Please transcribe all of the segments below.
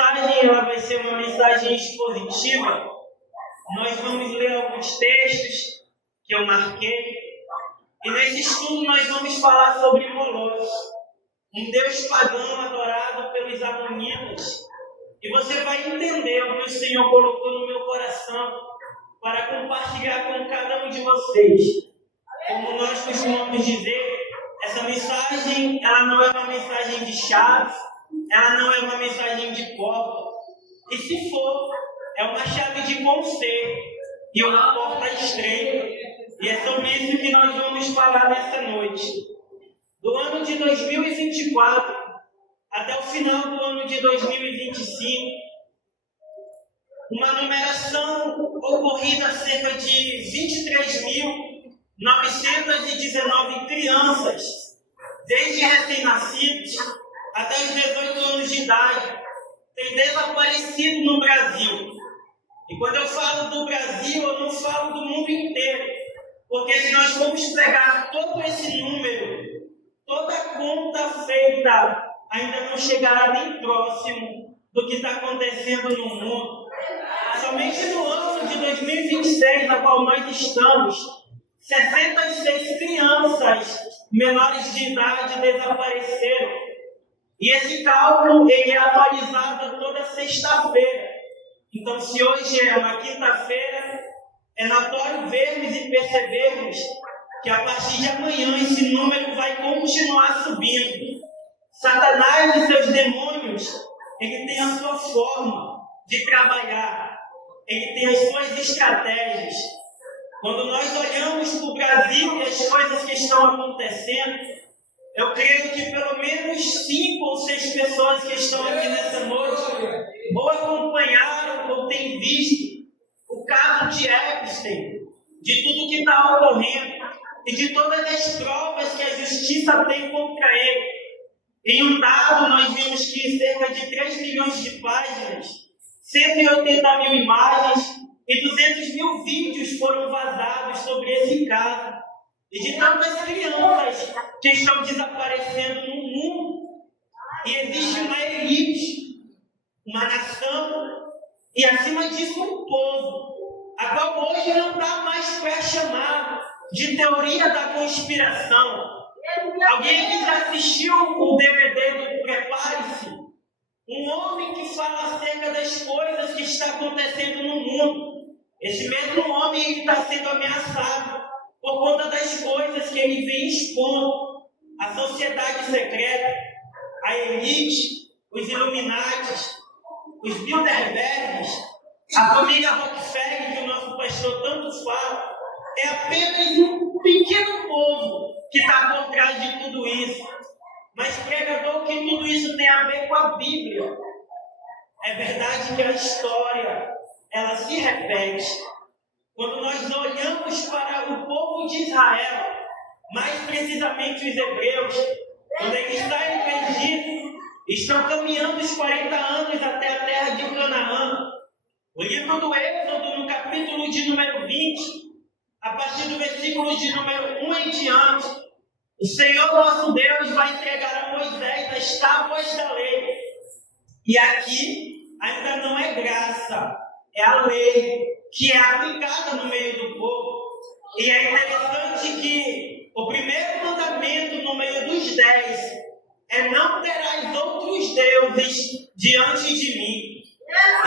mensagem ela vai ser uma mensagem expositiva. Nós vamos ler alguns textos que eu marquei. E nesse estudo nós vamos falar sobre Moloque, um deus pagão adorado pelos amonitas. E você vai entender o que o Senhor colocou no meu coração para compartilhar com cada um de vocês. Como nós costumamos dizer, essa mensagem ela não é uma mensagem de chave, ela não é uma mensagem de porta. E se for, é uma chave de conselho e uma porta estreita. E é sobre isso que nós vamos falar nessa noite. Do ano de 2024 até o final do ano de 2025, uma numeração ocorrida a cerca de 23.919 crianças, desde recém-nascidos até os 18 anos de idade, tem desaparecido no Brasil. E quando eu falo do Brasil, eu não falo do mundo inteiro. Porque se nós formos pegar todo esse número, toda a conta feita ainda não chegará nem próximo do que está acontecendo no mundo. Somente no ano de 2026, na qual nós estamos, 66 crianças menores de idade desapareceram. E esse cálculo ele é atualizado toda sexta-feira. Então, se hoje é uma quinta-feira, é notório vermos e percebermos que a partir de amanhã esse número vai continuar subindo. Satanás e seus demônios, ele tem a sua forma de trabalhar, ele tem as suas estratégias. Quando nós olhamos para o Brasil e as coisas que estão acontecendo, eu creio que pelo menos 5 ou 6 pessoas que estão aqui nessa noite ou acompanharam ou têm visto o caso de Epstein, de tudo que está ocorrendo e de todas as provas que a justiça tem contra ele. Em um dado, nós vimos que cerca de 3 milhões de páginas, 180 mil imagens e 200 mil vídeos foram vazados sobre esse caso. E de tantas crianças que estão desaparecendo no mundo. E existe uma elite, uma nação e, acima disso, um povo, a qual hoje não está mais para chamar de teoria da conspiração. Alguém que já assistiu o DVD do Prepare-se? Um homem que fala acerca das coisas que está acontecendo no mundo. Esse mesmo homem está sendo ameaçado por conta das coisas que ele vem expondo. A sociedade secreta, a elite, os Illuminatis, os Bilderbergs, a família Rockefeller, que o nosso pastor tanto fala, é apenas um pequeno povo que está por trás de tudo isso. Mas, pregador, que tudo isso tem a ver com a Bíblia. É verdade que a história, ela se repete. Quando nós olhamos para o povo de Israel, mais precisamente os hebreus, quando eles saem do Egito, estão caminhando os 40 anos até a terra de Canaã. O livro do Êxodo, no capítulo de número 20, a partir do versículo de número 1 em diante, o Senhor nosso Deus vai entregar a Moisés as tábuas da lei. E aqui ainda não é graça, é a lei que é aplicada no meio do povo. E é interessante que o primeiro mandamento no meio dos 10 é: não terás outros deuses diante de mim.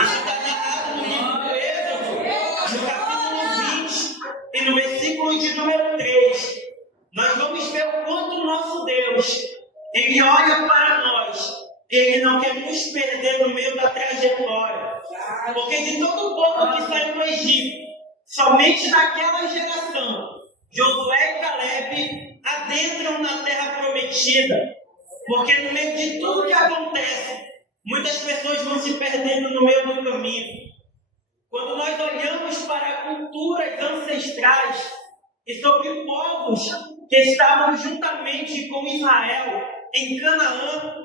Isso está narrado no livro do Êxodo, no capítulo 20 e no versículo de número 3. Nós vamos ver o quanto o nosso Deus, ele olha para nós e ele não quer nos perder no meio da trajetória. Porque de todo o povo que saiu do Egito, somente daquela geração, Josué e Caleb adentram na terra prometida. Porque no meio de tudo que acontece, muitas pessoas vão se perdendo no meio do caminho. Quando nós olhamos para culturas ancestrais e sobre povos que estavam juntamente com Israel em Canaã,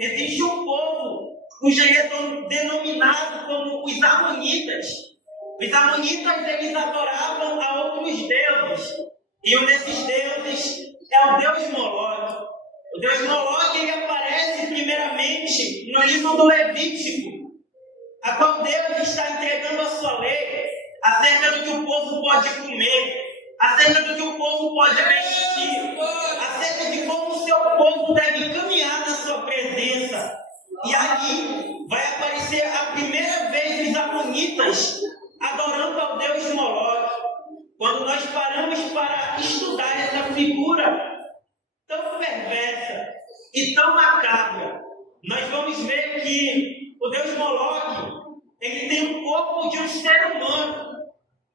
existe um povo cujo é denominado como os Amonitas. Os Amonitas, eles adoravam a outros deuses. E um desses deuses é o Deus Moloque. O Deus Moloque, ele aparece primeiramente no livro do Levítico, a qual Deus está entregando a sua lei, acerca do que o povo pode comer, acerca do que o povo pode vestir, acerca de como o seu povo deve caminhar na sua presença. E aí vai aparecer a primeira vez os amonitas adorando ao Deus Moloque. Quando nós paramos para estudar essa figura tão perversa e tão macabra, nós vamos ver que o Deus Moloque, ele tem um corpo de um ser humano,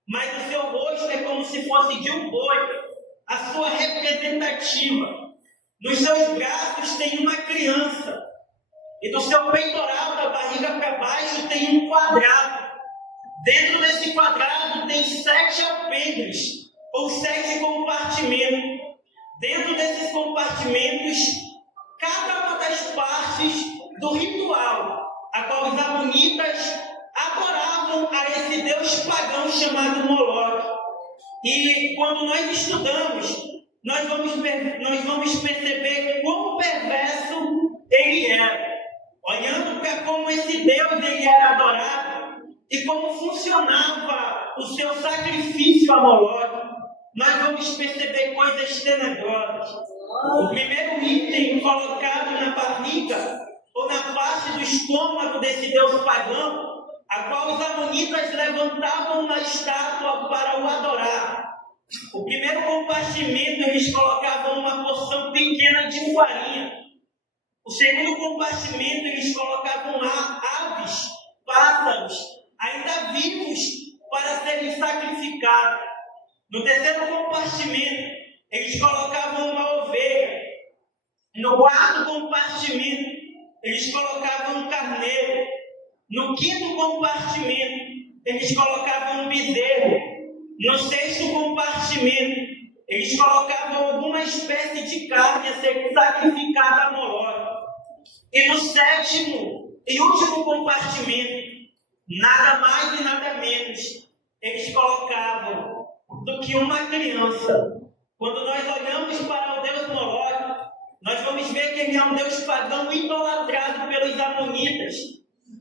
mas o seu rosto é como se fosse de um boi, a sua representativa. Nos seus braços tem uma criança, e do seu peitoral, da barriga para baixo, tem um quadrado. Dentro desse quadrado tem 7 alpendres, ou 7 compartimentos. Dentro desses compartimentos, cada uma das partes do ritual, a qual os amonitas adoravam a esse deus pagão chamado Moloque. E quando nós estudamos, nós vamos perceber quão perverso ele era. Olhando para como esse Deus ele era adorado e como funcionava o seu sacrifício a Moloque, nós vamos perceber coisas tenebrosas. O primeiro item colocado na barriga ou na parte do estômago desse Deus pagão, a qual os amonitas levantavam uma estátua para o adorar. O primeiro compartimento eles colocavam uma porção pequena de farinha. O segundo compartimento, eles colocavam aves, pássaros, ainda vivos, para serem sacrificados. No terceiro compartimento, eles colocavam uma ovelha. No quarto compartimento, eles colocavam um carneiro. No quinto compartimento, eles colocavam um bezerro. No sexto compartimento, eles colocavam alguma espécie de carne a ser sacrificada a Moloque. E no sétimo e último compartimento, nada mais e nada menos, eles colocavam do que uma criança. Quando nós olhamos para o Deus Moloque, nós vamos ver que ele é um Deus pagão idolatrado pelos amonitas.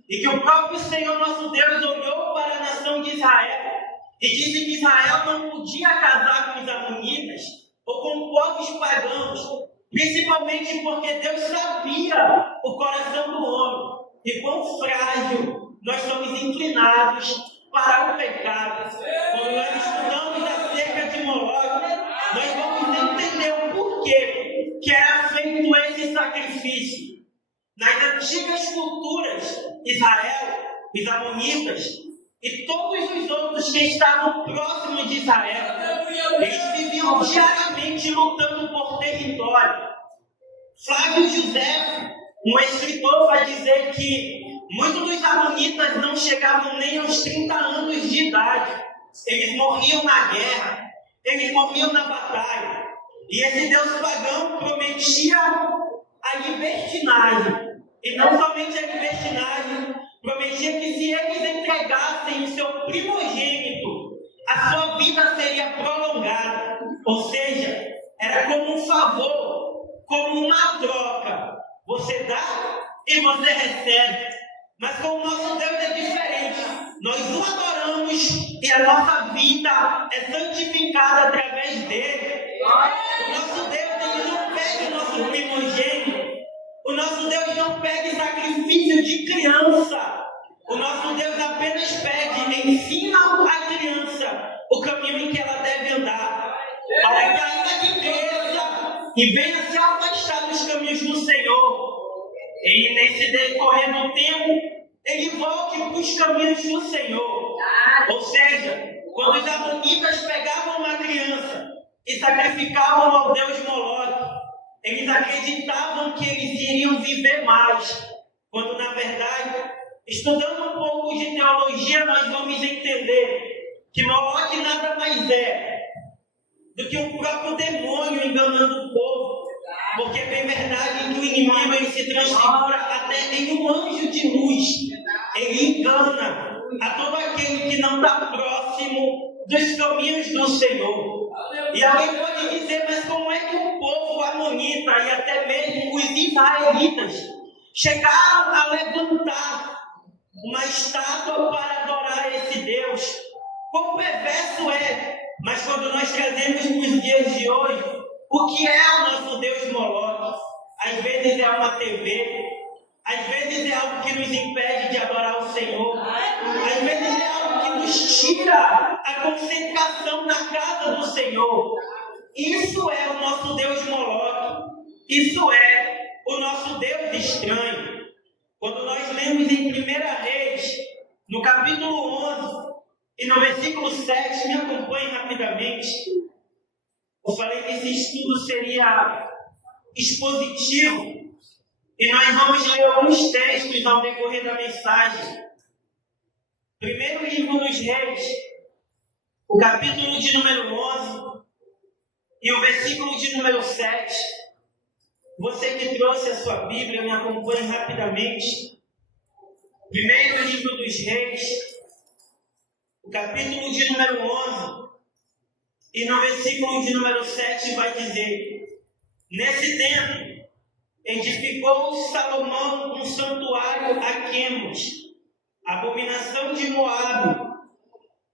E que o próprio Senhor nosso Deus olhou para a nação de Israel e disse que Israel não podia casar com os amonitas ou com povos pagãos, principalmente porque Deus sabia o coração do homem e quão frágil nós somos inclinados para o pecado. Quando nós estudamos acerca de Moloque, nós vamos entender o porquê que era feito esse sacrifício. Nas antigas culturas, Israel, os amonitas e todos os outros que estavam próximos de Israel, eles viviam diariamente lutando por território. Flávio José, um escritor, vai dizer que muitos dos amonitas não chegavam nem aos 30 anos de idade. Eles morriam na guerra, eles morriam na batalha. E esse Deus pagão prometia a libertinagem. E não somente a libertinagem, prometia que se eles entregassem o seu primogênito, a sua vida seria prolongada. Ou seja, era como um favor, como uma troca. Você dá e você recebe. Mas com o nosso Deus é diferente. Nós o adoramos e a nossa vida é santificada através dele. O nosso Deus ele não pega o nosso primogênito. O nosso Deus não pede sacrifício de criança. O nosso Deus apenas pede, ensina a criança o caminho em que ela deve andar, para que ainda que cresça e venha se afastar dos caminhos do Senhor, e nesse decorrer do tempo, ele volte para os caminhos do Senhor. Ou seja, quando os amonitas pegavam uma criança e sacrificavam ao Deus Moloque, eles acreditavam que eles iriam viver mais, quando na verdade, estudando um pouco de teologia, nós vamos entender que Moloque nada mais é do que o próprio demônio enganando o povo, porque é bem verdade que o inimigo ele se transfigura até em um anjo de luz. Ele engana a todo aquele que não está próximo dos caminhos do Senhor. E alguém pode dizer, mas como é que o povo amonita e até mesmo os israelitas chegaram a levantar uma estátua para adorar esse Deus. Quão perverso é! Mas quando nós trazemos para os dias de hoje, o que é o nosso Deus Moloque? Às vezes é uma TV, às vezes é algo que nos impede de adorar o Senhor, às vezes é algo que nos tira a concentração na casa do Senhor. Isso é o nosso Deus Moloque, isso é o nosso Deus estranho. Quando nós lemos em 1 Reis, no capítulo 11, e no versículo 7, me acompanhe rapidamente. Eu falei que esse estudo seria expositivo, e nós vamos ler alguns textos ao decorrer da mensagem. Primeiro livro dos Reis, o capítulo de número 11, e o versículo de número 7. Você que trouxe a sua Bíblia, me acompanhe rapidamente. Primeiro livro dos Reis, o capítulo de número 11, e no versículo de número 7 vai dizer: nesse tempo, edificou Salomão um santuário a Quemos, abominação de Moabe,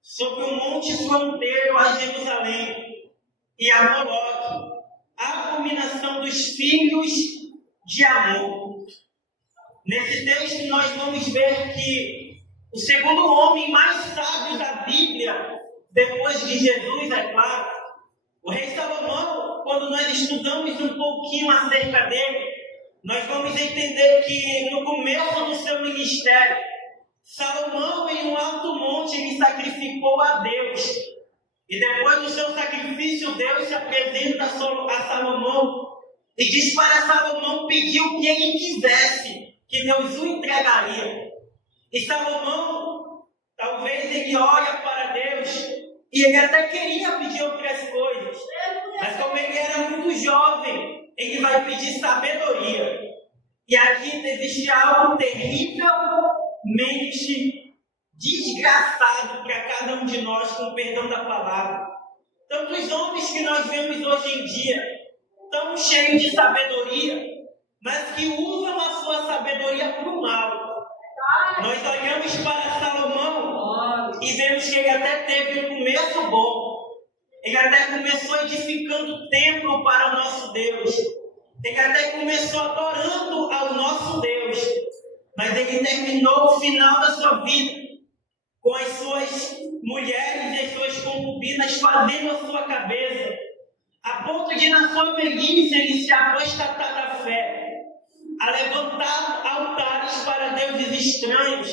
sobre o monte fronteiro a Jerusalém, e a Moloque, abominação dos filhos de Amon. Nesse texto nós vamos ver que o segundo homem mais sábio da Bíblia, depois de Jesus, é claro, o rei Salomão, quando nós estudamos um pouquinho acerca dele, nós vamos entender que no começo do seu ministério, Salomão, em um alto monte, ele sacrificou a Deus. E depois do seu sacrifício, Deus se apresenta a Salomão e diz para Salomão pedir o que ele quisesse, que Deus o entregaria. E Salomão, talvez ele olha para Deus e ele até queria pedir outras coisas, mas como ele era muito jovem, ele vai pedir sabedoria. E aqui existe algo terrivelmente desgraçado para cada um de nós, com o perdão da palavra. Tantos homens que nós vemos hoje em dia, tão cheios de sabedoria, mas que usam a sua sabedoria para o mal. Nós olhamos para Salomão e vemos que ele até teve um começo bom. Ele até começou edificando o templo para o nosso Deus. Ele até começou adorando ao nosso Deus. Mas ele terminou o final da sua vida com as suas mulheres e as suas concubinas fazendo a sua cabeça, a ponto de na sua velhice ele se apostatar da fé, a levantar altares para deuses estranhos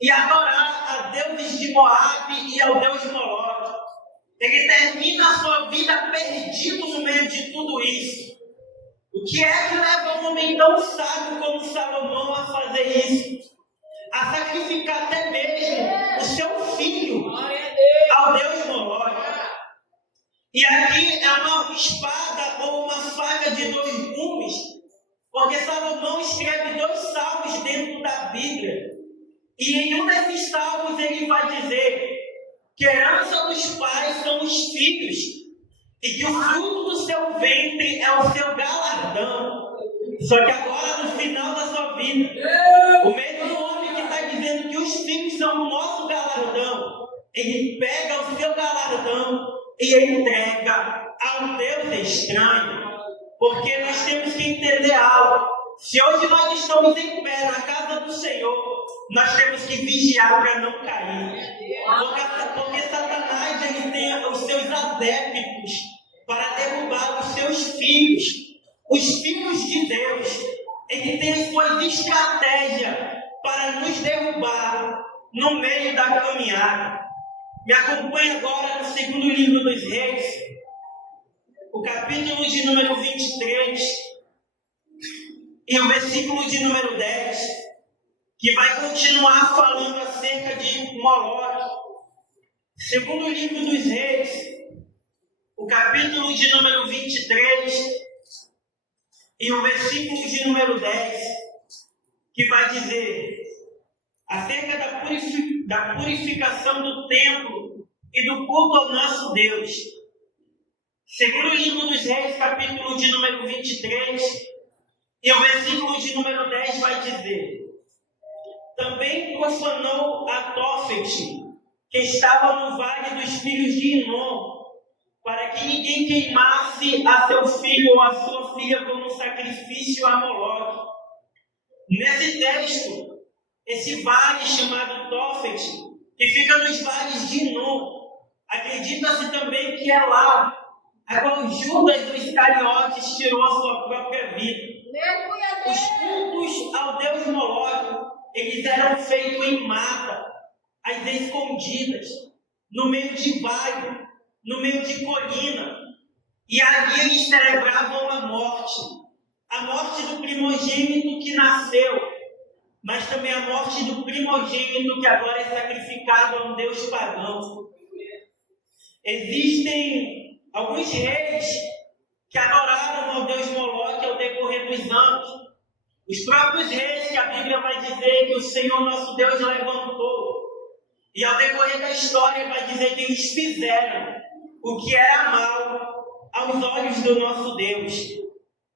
e adorar a deuses de Moabe e ao Deus Moloque. Ele termina a sua vida perdido no meio de tudo isso. O que é que leva um homem tão sábio como Salomão a fazer isso? A sacrificar até mesmo o seu filho ao Deus Moloque. E aqui é uma espada ou uma faca de dois gumes, porque Salomão escreve 2 salmos dentro da Bíblia. E em um desses salmos ele vai dizer que a herança dos pais são os filhos, e que o fruto do seu ventre é o seu galardão. Só que agora, no final da sua vida, o mesmo homem que está dizendo que os filhos são o nosso galardão, ele pega o seu galardão e entrega ao Deus estranho. Porque nós temos que entender algo. Se hoje nós estamos em pé na casa do Senhor, nós temos que vigiar para não cair. Porque Satanás ele tem os seus adeptos para derrubar os seus filhos, os filhos de Deus. Ele tem as suas estratégias para nos derrubar no meio da caminhada. Me acompanhe agora no segundo livro dos Reis, o capítulo de número 23 e o versículo de número 10, que vai continuar falando acerca de Moloque. Segundo livro dos Reis, o capítulo de número 23 e o versículo de número 10, que vai dizer acerca da purificação do templo e do culto ao nosso Deus. Segundo livro dos Reis, capítulo de número 23 e o versículo de número 10 vai dizer: também também profanou a Tofet, que estava no vale dos filhos de Inom, para que ninguém queimasse a seu filho ou a sua filha como um sacrifício a Moloque. Nesse texto, esse vale chamado Tofet, que fica nos vales de Inom, acredita-se também que é lá a qual Judas dos Iscariotes tirou a sua própria vida. Os cultos ao deus Moloque, eles eram feitos em mata, às escondidas, no meio de vale, no meio de colina. E ali eles celebravam a morte do primogênito que nasceu, mas também a morte do primogênito que agora é sacrificado a um deus pagão. Existem alguns reis que adoraram ao deus Moloque ao decorrer dos anos. Os próprios reis que a Bíblia vai dizer que o Senhor nosso Deus levantou. E ao decorrer da história vai dizer que eles fizeram o que era mal aos olhos do nosso Deus.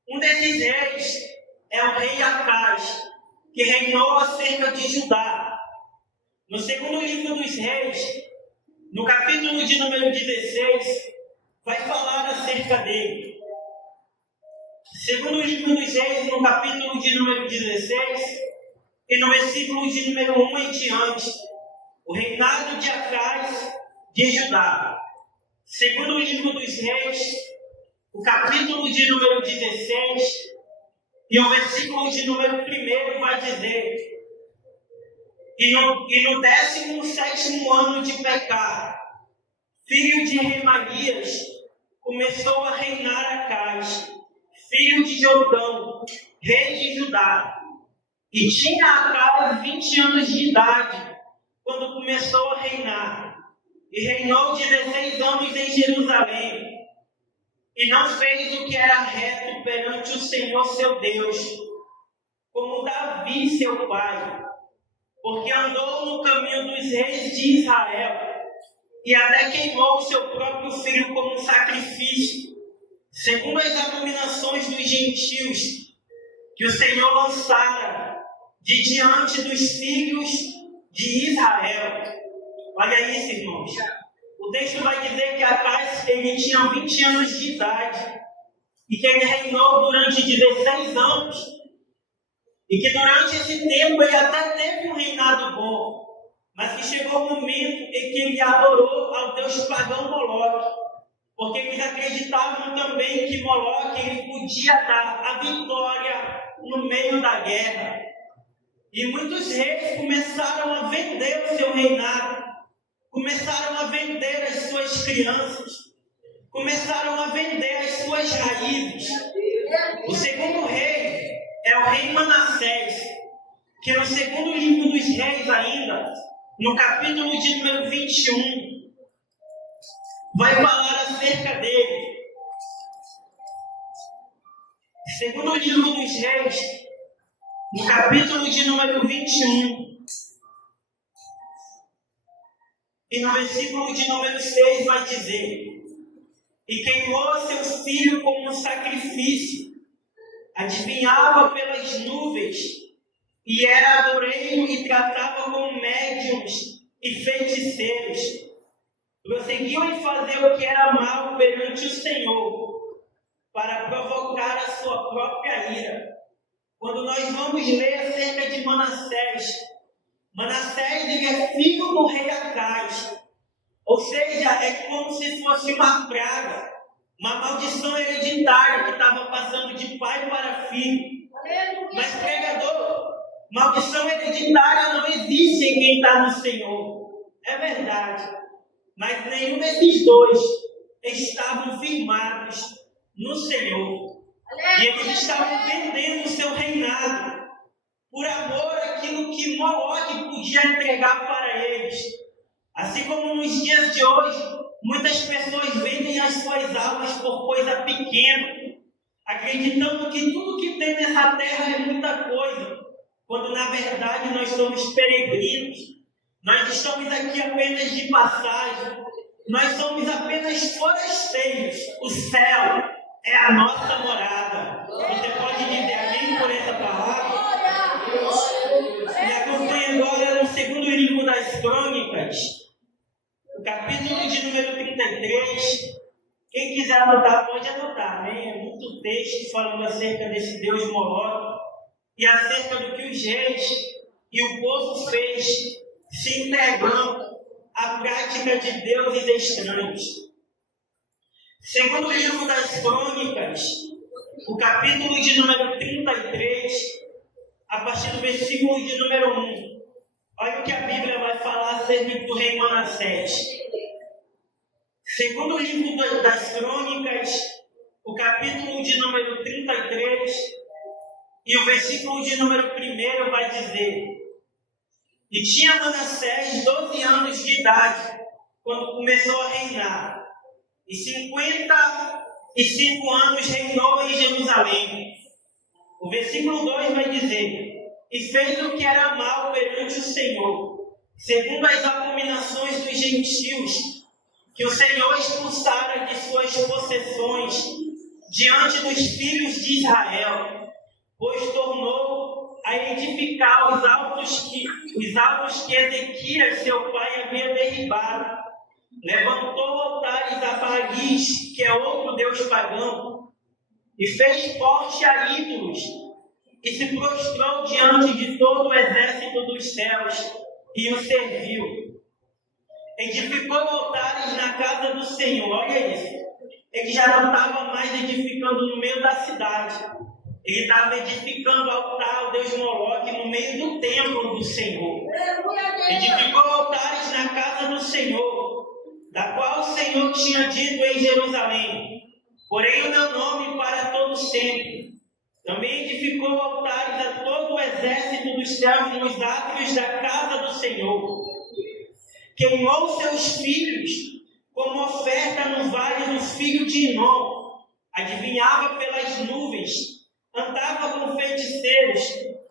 Um desses reis é o rei Acaz, que reinou acerca de Judá. No segundo livro dos reis, no capítulo de número 16, vai falar acerca dele. Segundo livro dos reis, no capítulo de número 16, e no versículo de número 1 em diante, o reinado de Acaz de Judá. Segundo livro dos reis, o capítulo de número 16, e o versículo de número 1 vai dizer: E no 17º ano de Pecá, filho de Remalias, começou a reinar Acaz, filho de Jotão, rei de Judá. E tinha Acaz 20 anos de idade, quando começou a reinar. E reinou 16 anos em Jerusalém. E não fez o que era reto perante o Senhor seu Deus, como Davi seu pai, porque andou no caminho dos reis de Israel, e até queimou seu próprio filho como um sacrifício, segundo as abominações dos gentios, que o Senhor lançara de diante dos filhos de Israel. Olha isso, irmãos. O texto vai dizer que Acaz ele tinha 20 anos de idade e que ele reinou durante 16 anos. E que durante esse tempo ele até teve um reinado bom, mas que chegou o momento em que ele adorou ao deus pagão Moloque, porque eles acreditavam também que Moloque ele podia dar a vitória no meio da guerra. E muitos reis começaram a vender o seu reinado, começaram a vender as suas crianças, começaram a vender as suas raízes. O segundo rei é o rei Manassés, que no segundo livro dos reis ainda, no capítulo de número 21, vai falar acerca dele. Segundo livro dos reis, no capítulo de número 21, e no versículo de número 6 vai dizer: E queimou seu filho como um sacrifício, adivinhava pelas nuvens, e era adoreiro e tratava com médiuns e feiticeiros. Prosseguiu em fazer o que era mal perante o Senhor, para provocar a sua própria ira. Quando nós vamos ler acerca de Manassés, Manassés ele é filho do rei Acaz, ou seja, é como se fosse uma praga, uma maldição hereditária que estava passando de pai para filho. Mas pregador, maldição hereditária não existe em quem está no Senhor. É verdade, mas nenhum desses dois estavam firmados no Senhor. E eles estavam vendendo o seu reinado por amor àquilo que Moloque podia entregar para eles. Assim como nos dias de hoje, muitas pessoas vendem as suas almas por coisa pequena, acreditando que tudo que tem nessa terra é muita coisa, quando na verdade nós somos peregrinos, nós estamos aqui apenas de passagem, nós somos apenas forasteiros. O céu é a nossa morada. Você pode dizer amém por essa palavra? Me acompanhe agora quiser anotar, pode anotar, né? É muito texto falando acerca desse Deus Moloque e acerca do que os reis e o povo fez, se entregando à prática de deuses estranhos. Segundo o livro das Crônicas, o capítulo de número 33, a partir do versículo de número 1. Olha o que a Bíblia vai falar acerca do rei Manassés. Segundo o livro das Crônicas, o capítulo de número 33, e o versículo de número 1 vai dizer: E tinha Manassés 12 anos de idade, quando começou a reinar, e 55 anos reinou em Jerusalém. O versículo 2 vai dizer: E fez o que era mal perante o Senhor, segundo as abominações dos gentios, que o Senhor expulsara de suas possessões diante dos filhos de Israel, pois tornou a edificar os altos que Ezequias, seu pai, havia derribado. Levantou altares a Baalis, que é outro deus pagão, e fez poste a ídolos, e se prostrou diante de todo o exército dos céus, e o serviu. Edificou altares na casa do Senhor. Olha isso. Ele já não estava mais edificando no meio da cidade. Ele estava edificando altar ao Deus Moloque no meio do templo do Senhor. Edificou altares na casa do Senhor, da qual o Senhor tinha dito em Jerusalém: Porém o meu nome para todo sempre. Também edificou altares a todo o exército dos céus nos átrios da casa do Senhor. Queimou seus filhos como oferta no vale do filho de Inom. Adivinhava pelas nuvens, andava com feiticeiros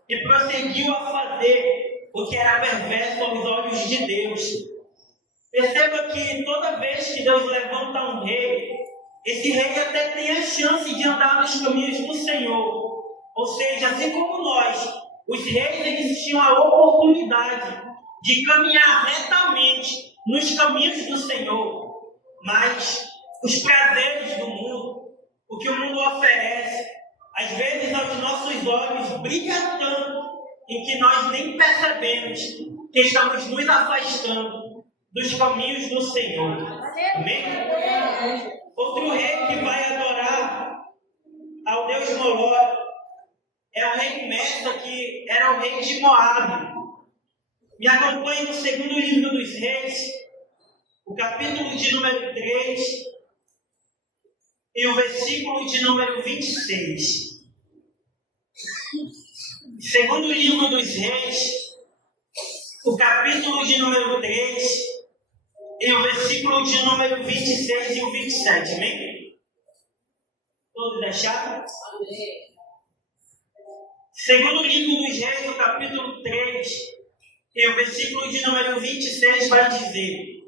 e prosseguiu a fazer o que era perverso aos olhos de Deus. Perceba que toda vez que Deus levanta um rei, esse rei até tem a chance de andar nos caminhos do Senhor. Ou seja, assim como nós, os reis eles tinham a oportunidade de caminhar retamente nos caminhos do Senhor. Mas os prazeres do mundo, o que o mundo oferece, às vezes aos nossos olhos brilha tanto em que nós nem percebemos que estamos nos afastando dos caminhos do Senhor. Amém? Outro rei que vai adorar ao Deus Moloque é o rei Messa, que era o rei de Moabe. Me acompanhe no segundo livro dos reis, o capítulo de número 3 e o versículo de número 26. Segundo livro dos reis, o capítulo de número 3 e o versículo de número 26 e o 27. Amém? Todos acharam? Amém. Segundo livro dos reis, o capítulo 3 e o versículo de número 26 vai dizer: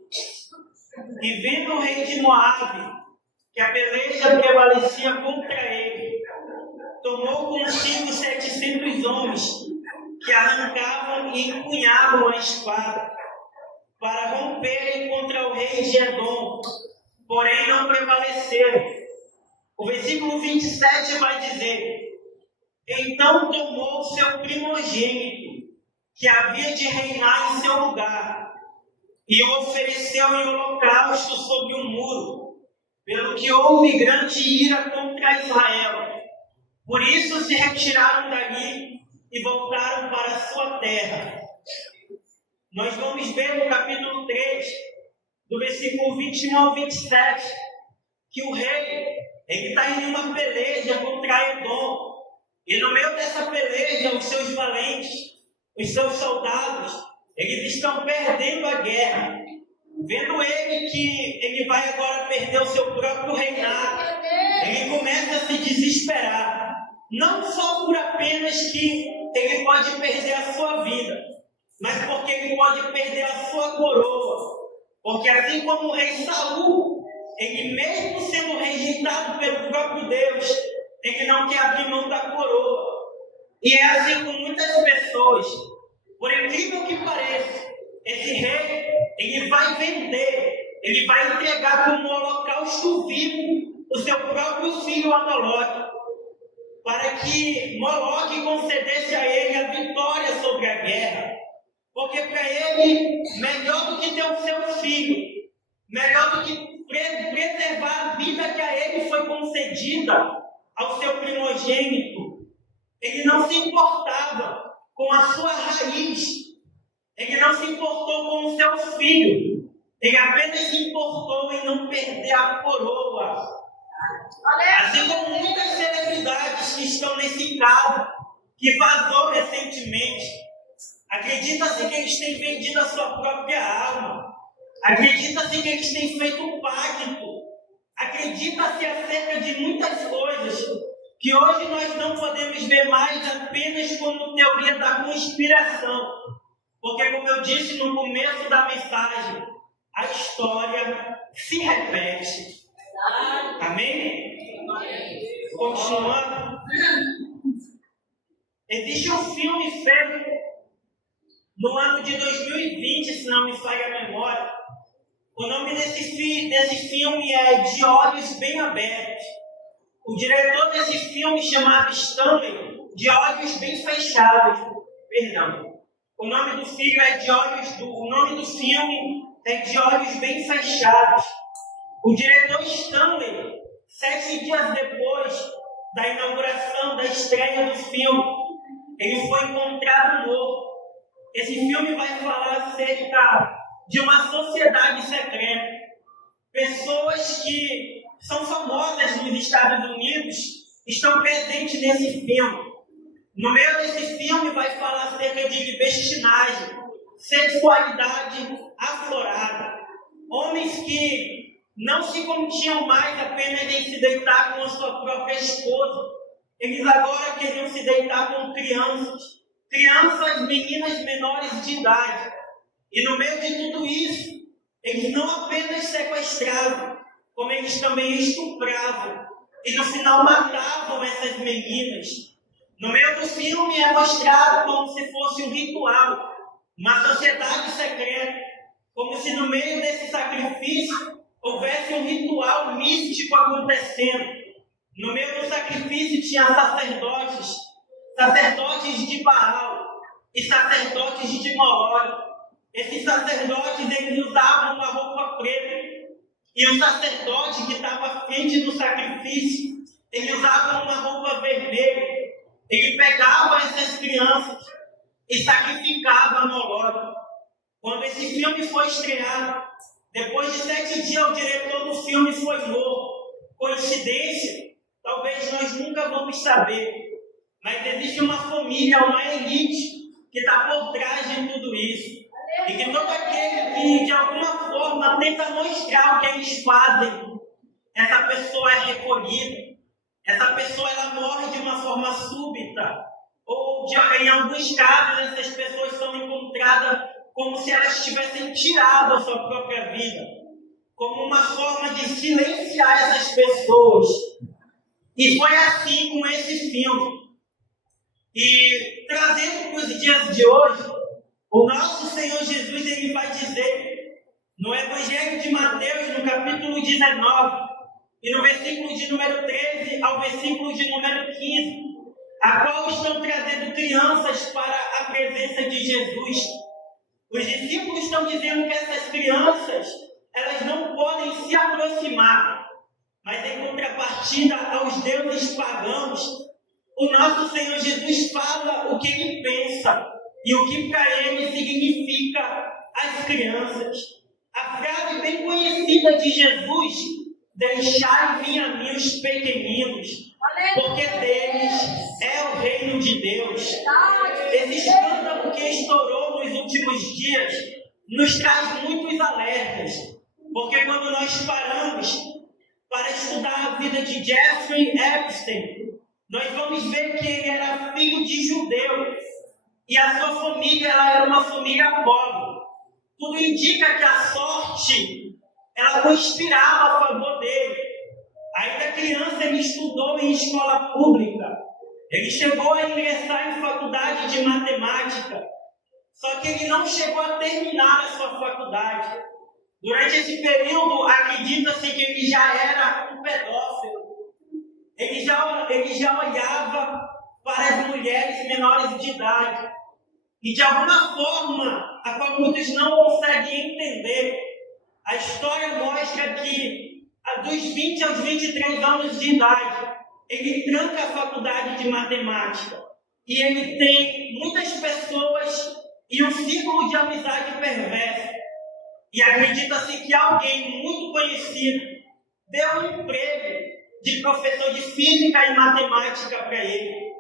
E vendo o rei de Moabe que a peleja prevalecia contra ele, tomou consigo 700 homens que arrancavam e empunhavam a espada para romperem contra o rei de Edom, porém não prevaleceram. O versículo 27 vai dizer: Então tomou o seu primogênito, que havia de reinar em seu lugar, e o ofereceu em holocausto sobre um muro, pelo que houve grande ira contra Israel. Por isso se retiraram dali e voltaram para a sua terra. Nós vamos ver no capítulo 3, do versículo 21 ao 27, que o rei está em uma peleja contra Edom. E no meio dessa peleja, os seus valentes, os seus soldados, eles estão perdendo a guerra. Vendo ele que ele vai agora perder o seu próprio reinado, ele começa a se desesperar. Não só por apenas que ele pode perder a sua vida, mas porque ele pode perder a sua coroa. Porque assim como o rei Saul, ele mesmo sendo rejeitado pelo próprio Deus, ele não quer abrir mão da coroa. E é assim com muitas pessoas. Por incrível que pareça, esse rei, ele vai vender, ele vai entregar como holocausto vivo o seu próprio filho a Moloque, para que Moloque concedesse a ele a vitória sobre a guerra. Porque para ele, melhor do que ter o seu filho, melhor do que preservar a vida que a ele foi concedida ao seu primogênito, ele não se importava com a sua raiz, ele não se importou com o seu filho, ele apenas se importou em não perder a coroa. Assim como muitas celebridades que estão nesse caso, que vazou recentemente, acredita-se que eles têm vendido a sua própria alma, acredita-se que eles têm feito pacto, acredita-se acerca de muitas coisas que hoje nós não podemos ver mais apenas como teoria da conspiração, porque, como eu disse no começo da mensagem, a história se repete. Amém? Continuando, existe um filme feito no ano de 2020, se não me falha a memória. O nome desse filme é De Olhos Bem Abertos. O diretor desse filme, chamado Stanley, De Olhos Bem Fechados. Perdão. O nome do filme é o nome do filme é De Olhos Bem Fechados. O diretor Stanley, 7 dias depois da inauguração, da estreia do filme, ele foi encontrado morto. Esse filme vai falar acerca de uma sociedade secreta. Pessoas que são famosas nos Estados Unidos estão presentes nesse filme. No meio desse filme vai falar acerca de libertinagem, sexualidade aflorada. Homens que não se continham mais apenas em se deitar com a sua própria esposa. Eles agora queriam se deitar com crianças, meninas menores de idade. E no meio de tudo isso, eles não apenas sequestravam, como eles também estupravam. E no final matavam essas meninas. No meio do filme é mostrado como se fosse um ritual, uma sociedade secreta, como se no meio desse sacrifício houvesse um ritual místico acontecendo. No meio do sacrifício tinha sacerdotes de Baal e sacerdotes de Moloque. Esses sacerdotes, eles usavam uma roupa preta. E o sacerdote que estava à frente do sacrifício, ele usava uma roupa vermelha. Ele pegava essas crianças e sacrificava a Moloque. Quando esse filme foi estreado, depois de 7 dias, o diretor do filme foi morto. Coincidência? Talvez nós nunca vamos saber. Mas existe uma família, uma elite, que está por trás de tudo isso. E que todo aquele que, de alguma forma, tenta mostrar o que eles fazem, essa pessoa é recolhida. Essa pessoa, ela morre de uma forma súbita. Ou, em alguns casos, essas pessoas são encontradas como se elas tivessem tirado a sua própria vida. Como uma forma de silenciar essas pessoas. E foi assim com esse filme. E trazendo para os dias de hoje, o nosso Senhor Jesus, ele vai dizer no Evangelho de Mateus, no capítulo 19, e no versículo de número 13 ao versículo de número 15, a qual estão trazendo crianças para a presença de Jesus. Os discípulos estão dizendo que essas crianças, elas não podem se aproximar, mas em contrapartida aos deuses pagãos, o nosso Senhor Jesus fala o que ele pensa e o que para ele significa as crianças. A frase bem conhecida de Jesus: deixai vir a mim os pequeninos, porque deles é o reino de Deus. Esse escândalo que estourou nos últimos dias nos traz muitos alertas, porque quando nós paramos para estudar a vida de Jeffrey Epstein, nós vamos ver que ele era filho de judeu e a sua família, ela era uma família pobre. Tudo indica que a sorte, ela conspirava a favor dele. Ainda criança, ele estudou em escola pública. Ele chegou a ingressar em faculdade de matemática. Só que ele não chegou a terminar a sua faculdade. Durante esse período, acredita-se que ele já era um pedófilo. Ele já olhava para as mulheres menores de idade. E de alguma forma, a qual muitos não conseguem entender, a história mostra que dos 20 aos 23 anos de idade, ele tranca a faculdade de matemática. E ele tem muitas pessoas e um círculo de amizade perverso. E acredita-se que alguém muito conhecido deu um emprego de professor de física e matemática para ele,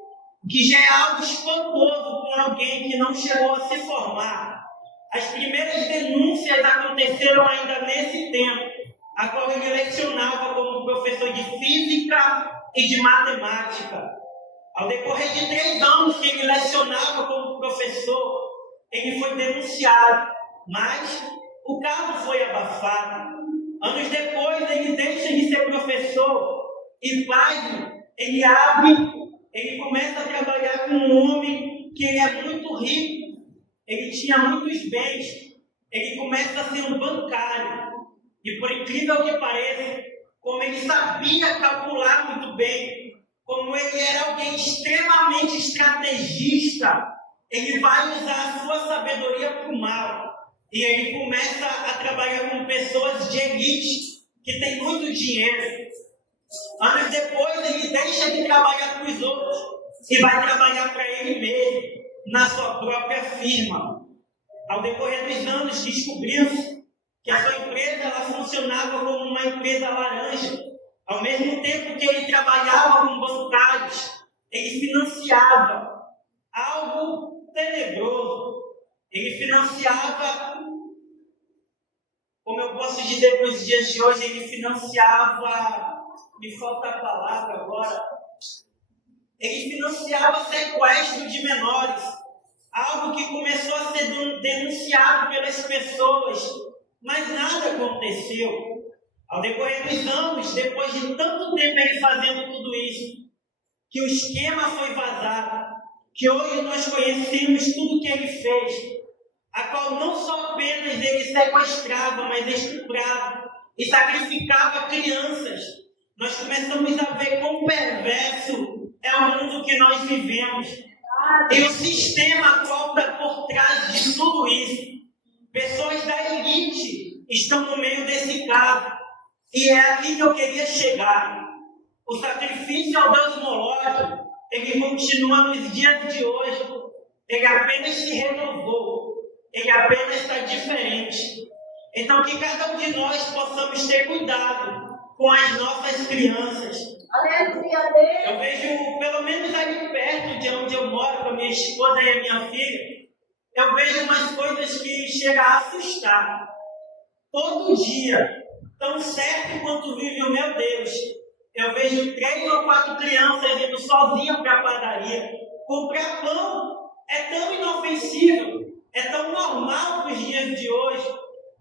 que já é algo espantoso para alguém que não chegou a se formar. As primeiras denúncias aconteceram ainda nesse tempo, a qual ele lecionava como professor de física e de matemática. Ao decorrer de 3 anos que ele lecionava como professor, ele foi denunciado, mas o caso foi abafado. Anos depois, ele deixa de ser professor e ele começa a trabalhar com um homem que ele é muito rico, ele tinha muitos bens, ele começa a ser um bancário. E por incrível que pareça, como ele sabia calcular muito bem, como ele era alguém extremamente estrategista, ele vai usar a sua sabedoria para o mal. E ele começa a trabalhar com pessoas de elite, que têm muito dinheiro. Anos depois, ele deixa de trabalhar para os outros e vai trabalhar para ele mesmo, na sua própria firma. Ao decorrer dos anos, descobriu-se que a sua empresa ela funcionava como uma empresa laranja. Ao mesmo tempo que ele trabalhava com bancários, ele financiava algo tenebroso. Ele financiava, como eu posso dizer para os dias de hoje, ele financiava, me falta a palavra agora, ele financiava sequestro de menores, algo que começou a ser denunciado pelas pessoas, mas nada aconteceu. Ao decorrer dos anos, depois de tanto tempo ele fazendo tudo isso, que o esquema foi vazado, que hoje nós conhecemos tudo que ele fez, a qual não só apenas ele sequestrava, mas estuprava e sacrificava crianças. Nós começamos a ver quão perverso é o mundo que nós vivemos. E o sistema qual está por trás de tudo isso. Pessoas da elite estão no meio desse caso. E é aqui que eu queria chegar. O sacrifício ao Deus Moloque, ele continua nos dias de hoje. Ele apenas se renovou. Ele apenas está diferente. Então, que cada um de nós possamos ter cuidado com as nossas crianças. Eu vejo, pelo menos ali perto de onde eu moro, com a minha esposa e a minha filha, eu vejo umas coisas que chegam a assustar. Todo dia, tão certo quanto vive o meu Deus, eu vejo 3 ou 4 crianças indo sozinhas para a padaria. Comprar pão é tão inofensivo, é tão normal para os dias de hoje,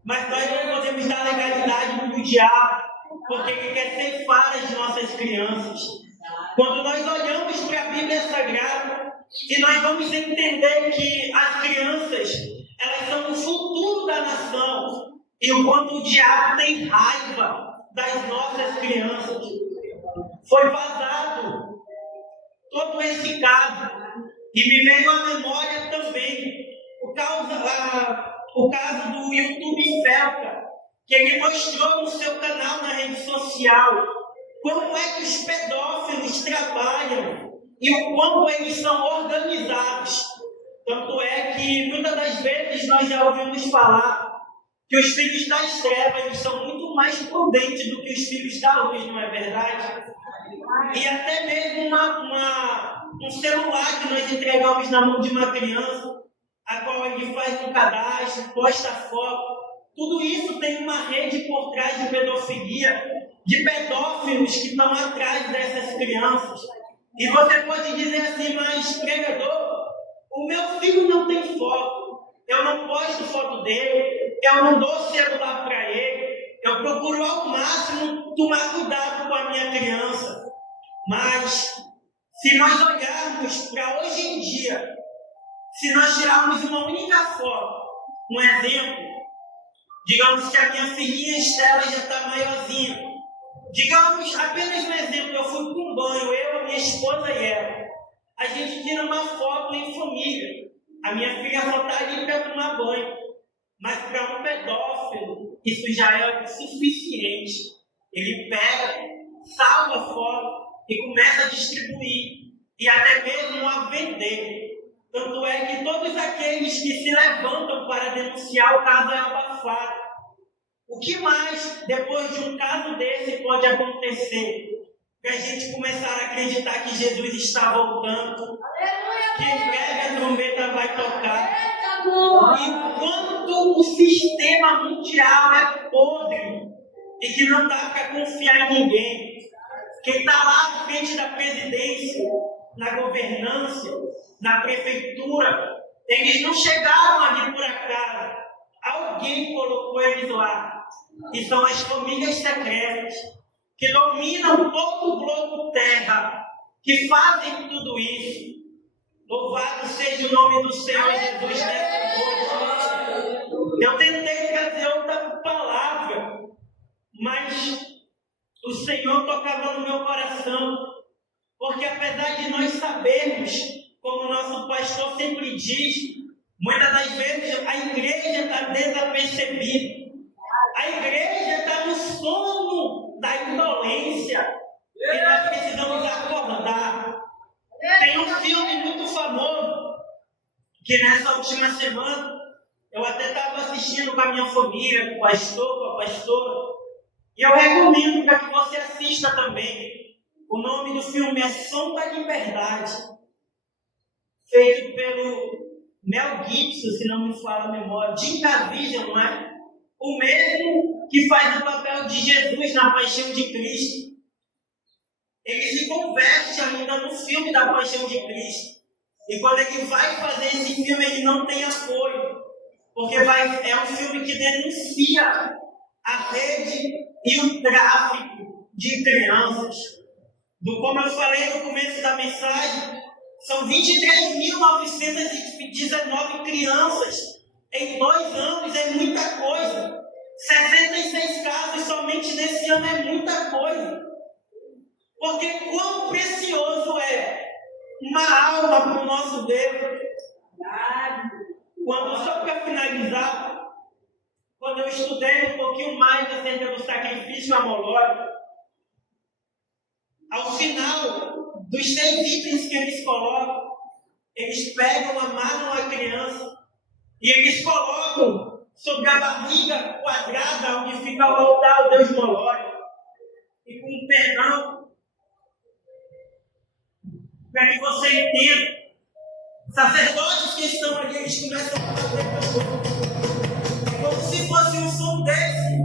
mas nós não podemos dar legalidade para o diabo, porque ele quer ceifar as nossas crianças. Quando nós olhamos para a Bíblia Sagrada, e nós vamos entender que as crianças, elas são o futuro da nação, e o quanto o diabo tem raiva das nossas crianças. Foi vazado todo esse caso, e me veio à memória também o caso do YouTube Felca, que ele mostrou no seu canal na rede social como é que os pedófilos trabalham e o quanto eles são organizados. Tanto é que muitas das vezes nós já ouvimos falar que os filhos das trevas eles são muito mais prudentes do que os filhos da luz, não é verdade? E até mesmo um celular que nós entregamos na mão de uma criança, a qual ele faz um cadastro, posta foto. Tudo isso tem uma rede por trás de pedofilia, de pedófilos que estão atrás dessas crianças. E você pode dizer assim, mas pregador, o meu filho não tem foto, eu não posto foto dele, eu não dou celular para ele, eu procuro ao máximo tomar cuidado com a minha criança. Mas, se nós olharmos para hoje em dia, se nós tirarmos uma única foto, um exemplo, Digamos que a minha filhinha Estela já está maiorzinha. Digamos, apenas um exemplo, eu fui com um banho, eu, a minha esposa e ela. A gente tira uma foto em família. A minha filha só está ali para tomar banho. Mas para um pedófilo, isso já é o suficiente. Ele pega, salva a foto e começa a distribuir. E até mesmo a vender. Tanto é que todos aqueles que se levantam para denunciar o caso é abafado. O que mais, depois de um caso desse, pode acontecer? Para a gente começar a acreditar que Jesus está voltando, que em breve a trombeta vai tocar. Enquanto o sistema mundial é podre e que não dá para confiar em ninguém, quem está lá à frente da presidência, na governança, na prefeitura, eles não chegaram ali por acaso. Alguém colocou eles lá. E são as famílias secretas que dominam todo o globo terra, que fazem tudo isso. Louvado seja o nome do Senhor Jesus nessa noite. Eu tentei trazer outra palavra, mas o Senhor tocava no meu coração. Porque apesar de nós sabermos, como o nosso pastor sempre diz, muitas das vezes a igreja está desapercebida. A igreja está no sono da indolência. E nós precisamos acordar. Tem um filme muito famoso, que nessa última semana, eu até estava assistindo com a minha família, com o pastor, com a pastora. E eu recomendo para que você assista também. O nome do filme é Som da Liberdade, feito pelo Mel Gibson, se não me falha a memória, Jim Caviezel, não é? O mesmo que faz o papel de Jesus na Paixão de Cristo. Ele se converte ainda no filme da Paixão de Cristo. E quando ele vai fazer esse filme, ele não tem apoio, porque é um filme que denuncia a rede e o tráfico de crianças. Como eu falei no começo da mensagem, são 23.919 crianças em 2 anos, é muita coisa. 66 casos somente nesse ano é muita coisa. Porque quão precioso é uma alma para o nosso Deus. Só para finalizar, quando eu estudei um pouquinho mais acerca do sacrifício a Moloque, ao final dos 6 itens que eles colocam, eles pegam, amarram a criança e eles colocam sobre a barriga quadrada onde fica o altar ao Deus Moloque. E com perdão, para que você entenda, sacerdotes que estão ali, eles começam a bater pessoas. Como se fosse um som desse,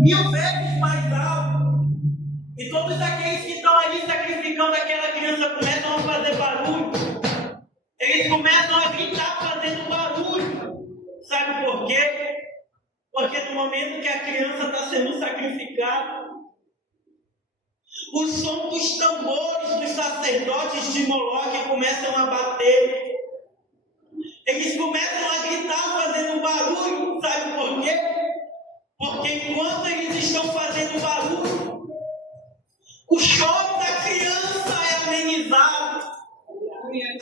1000 vezes mais alto. E todos aqueles que estão ali sacrificando aquela criança começam a fazer barulho. Eles começam a gritar fazendo barulho. Sabe por quê? Porque no momento que a criança está sendo sacrificada, o som dos tambores dos sacerdotes de Moloque começam a bater. Eles começam a gritar fazendo barulho. Sabe por quê? Porque enquanto eles estão fazendo barulho, o choro da criança é amenizado.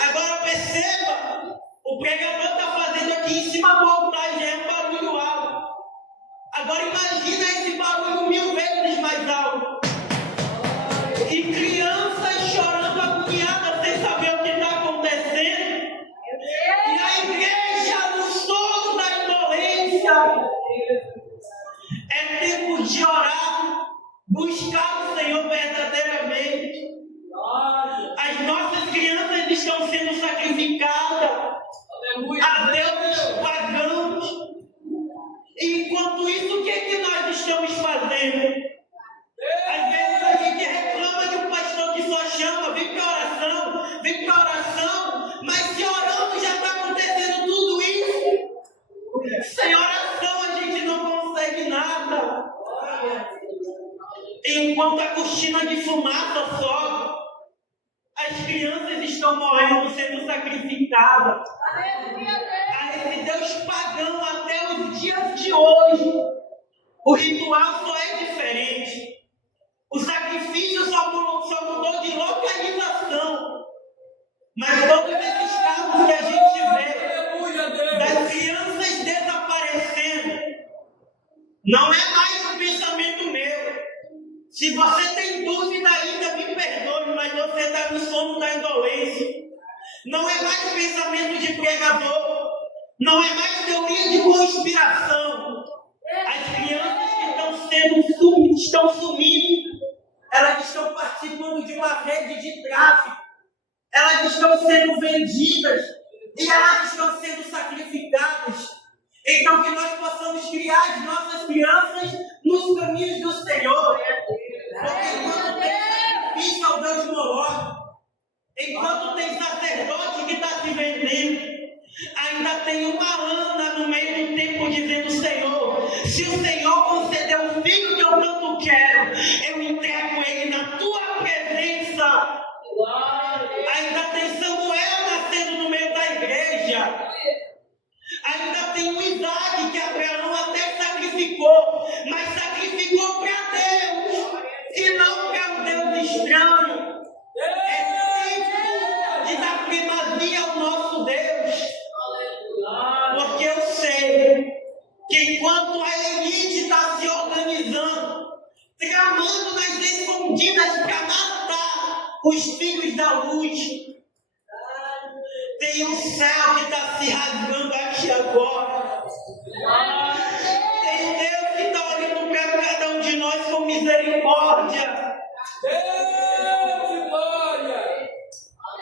Agora perceba, o pregador está fazendo aqui em cima do altar, já é um barulho alto. Agora imagina esse barulho 1000 vezes mais alto. E crianças chorando agoniadas sem saber o que está acontecendo. E a igreja no sono da indolência. É tempo de orar, buscar o Senhor verdadeiramente. As nossas crianças estão sendo sacrificadas a deuses pagãos. Enquanto isso, o que é que nós estamos fazendo? Às vezes a gente reclama de um pastor que só chama, vem para oração, mas se orando já está acontecendo tudo isso. Sem oração a gente não consegue nada. Enquanto a cortina de fumaça sobe, as crianças estão morrendo, sendo sacrificadas a esse Deus pagão até os dias de hoje. O ritual só é diferente. O sacrifício só mudou de localização. Mas todos esses casos que a gente vê das crianças desaparecendo, não é mais um pensamento meu. Se você tem dúvida ainda, me perdoe, mas você está no sono da indolência. Não é mais pensamento de pregador. Não é mais teoria de conspiração. As crianças que estão sumindo, elas estão participando de uma rede de tráfico. Elas estão sendo vendidas e elas estão sendo sacrificadas. Então que nós possamos criar as nossas crianças nos caminhos do Senhor. Porque enquanto tem sacrifício ao Deus Moloque, enquanto tem sacerdote que está se vendendo, ainda tem uma Ana no meio do templo dizendo: Senhor, se o Senhor conceder o filho que eu tanto quero, eu entrego ele na tua presença. Ainda tem Samuel nascendo no meio da igreja. Ainda tem o Isaac que Abraão até sacrificou, mas sacrificou para Deus e não para um Deus estranho. É tempo de dar primazia ao nosso Deus. Porque eu sei que enquanto a elite está se organizando, tramando nas escondidas para matar os filhos da luz, tem um céu que está se rasgando aqui agora. Tem um Deus que está olhando para cada um de nós com misericórdia.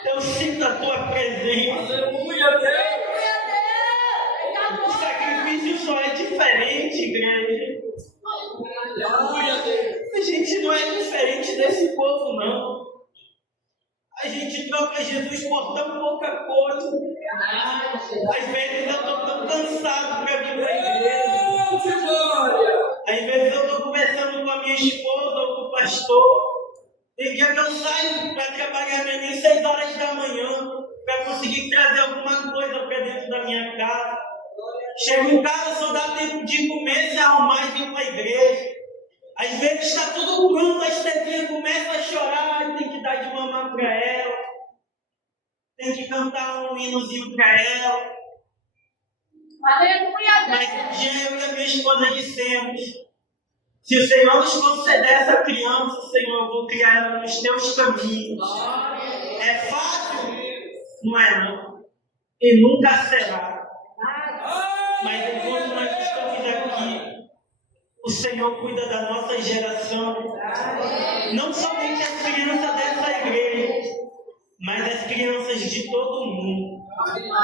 Eu sinto a tua presença. Aleluia, Deus. O sacrifício só é diferente, igreja. Aleluia, Deus. A gente não é diferente desse povo, não. A gente troca Jesus por tão pouca coisa. Às vezes eu estou tão cansado para vir para a igreja. Às vezes eu estou conversando com a minha esposa ou com o pastor. Tem dia que eu saio para trabalhar nem 6 horas da manhã para conseguir trazer alguma coisa para dentro da minha casa. Chego em casa, só dá tempo de comer, se arrumar e vir para a igreja. Às vezes está tudo pronto, a Estevinha começa a chorar, tem que dar de mamar para ela, tem que cantar um hinozinho para ela. Mas um dia eu e a minha esposa dissemos: se o Senhor nos conceder essa criança, Senhor, eu vou criar ela nos teus caminhos. É fácil? Não é, não. E nunca será. Mas enquanto nós estamos aqui, o Senhor cuida da nossa geração. Não somente as crianças dessa igreja, mas as crianças de todo mundo.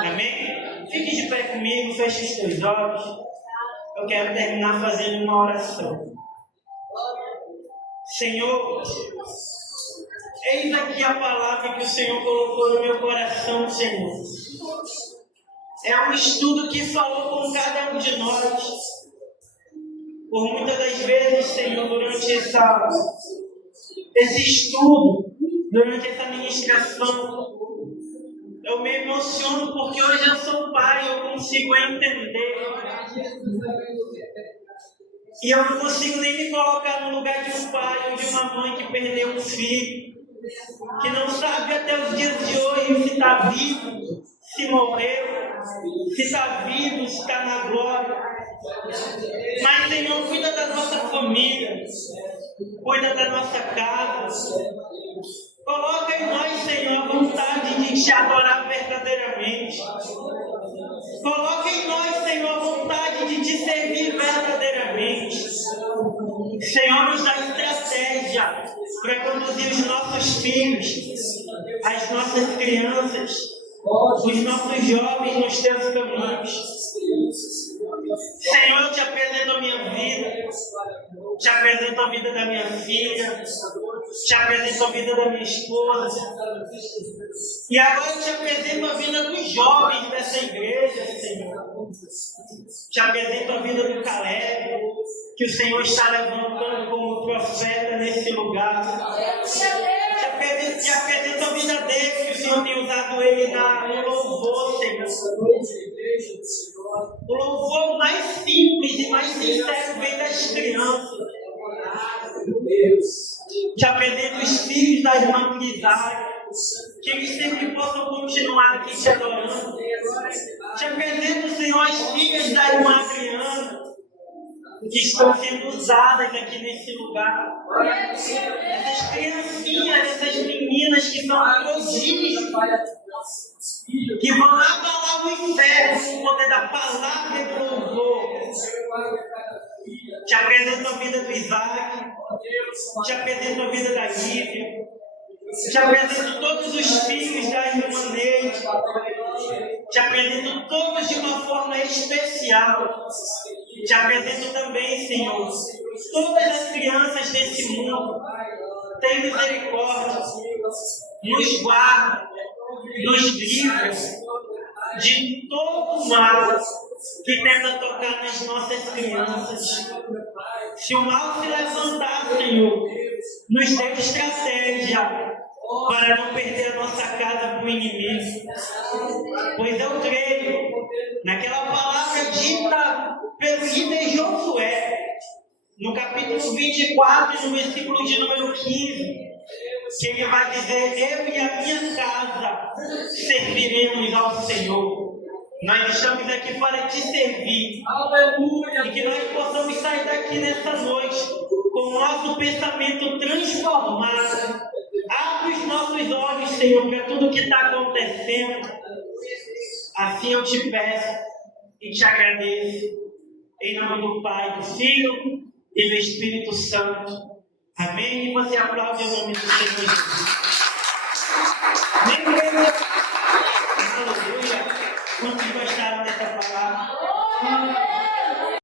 Amém? Fique de pé comigo, feche os teus olhos. Eu quero terminar fazendo uma oração. Senhor, eis aqui a palavra que o Senhor colocou no meu coração, Senhor. É um estudo que falou com cada um de nós. Por muitas das vezes, Senhor, durante esse estudo, durante essa ministração, eu me emociono porque hoje eu sou pai, eu consigo entender. E eu não consigo nem me colocar no lugar de um pai ou de uma mãe que perdeu um filho, que não sabe até os dias de hoje se está vivo, se morreu, se está vivo, se está na glória. Mas, Senhor, cuida da nossa família, cuida da nossa casa. Coloca em nós, Senhor, a vontade de te adorar verdadeiramente. Coloca em nós, Senhor, a vontade de te servir verdadeiramente. Senhor, nos dá estratégia para conduzir os nossos filhos, as nossas crianças, os nossos jovens nos teus caminhos. Senhor, eu te apresento a minha vida, te apresento a vida da minha filha, te apresento a vida da minha esposa, e agora eu te apresento a vida dos jovens dessa igreja, Senhor. Te apresento a vida do Caleb, que o Senhor está levantando como profeta nesse lugar. Te apresento a vida dele, que o Senhor tem usado ele no louvor, Senhor. O louvor mais simples e mais sincero vem das crianças. crianças. Meu Deus. Te apresento os filhos da irmã Crisária, que eles sempre possam continuar aqui te adorando. Te apresento, Senhor, as filhas da irmã Adriana, que estão sendo usadas aqui nesse lugar. Essas criancinhas, essas meninas que são prodígios, que vão abalar o inferno com o poder da palavra e do louvor. Te apresento a vida do Isaac, te apresento a vida da Lívia, te apresento todos os filhos da irmã Neide, te apresento todos de uma forma especial. Te apresento também, Senhor, todas as crianças desse mundo. Tem misericórdia, nos guarda, nos livra de todo mal que tenta tocar nas nossas crianças. Se o mal se levantar, Senhor, nos dê estratégia para não perder a nossa casa para o inimigo. Pois eu creio naquela palavra dita pelo líder Josué, no capítulo 24, no versículo de número 15, que ele vai dizer: eu e a minha casa serviremos ao Senhor. Nós estamos aqui para te servir. Aleluia. E que nós possamos sair daqui nessa noite com o nosso pensamento transformado. Abre os nossos olhos, Senhor, para tudo que está acontecendo. Assim eu te peço e te agradeço. Em nome do Pai, do Filho e do Espírito Santo. Amém? E você aplaude o nome do Senhor Jesus. Amém, igreja? Aleluia. Quantos gostaram dessa palavra?